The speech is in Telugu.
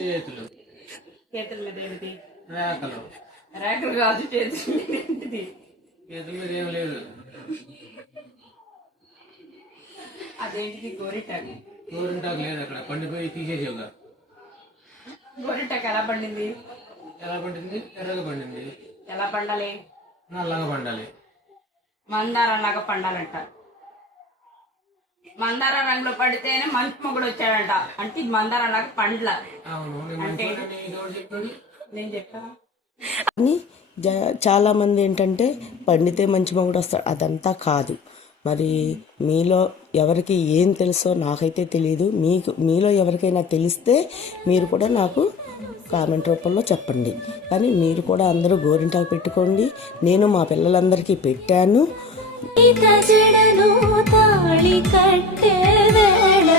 చేతులు చేతుల మీద ఏంటిది? రేఖలు. రేఖలు కాదు, చేతుల మీద ఏంటిది? చేతుల మీద ఏం లేదు. అదేంటిది? గోరింటాకు. గోరింటాకు లేదు, అక్కడ పండిపోయి తీసేసేవుగా. గోరింటాకు ఎలా పండింది? ఎలా పండింది? ఎర్రగా పండింది. ఎలా పండాలి? నల్లగా పండాలి. మందారం లాగా పండాలంట. మందార రంగులో పడితేనే మంచి మొగుడు వచ్చాడంట. అంటే ఇది మందారం లాగా పండ్ల. అవును, అంటే చెప్పాడు. నేను చెప్పా. అని చాలామంది ఏంటంటే పండితే మంచి మొగుడు వస్తాడు, అదంతా కాదు. మరి మీలో ఎవరికి ఏం తెలుసో నాకైతే తెలియదు. మీలో ఎవరికైనా తెలిస్తే మీరు కూడా నాకు కామెంట్ రూపంలో చెప్పండి. కానీ మీరు కూడా అందరూ గోరింటాకు పెట్టుకోండి. నేను మా పిల్లలందరికీ పెట్టాను. తాళి కట్టే వేళలో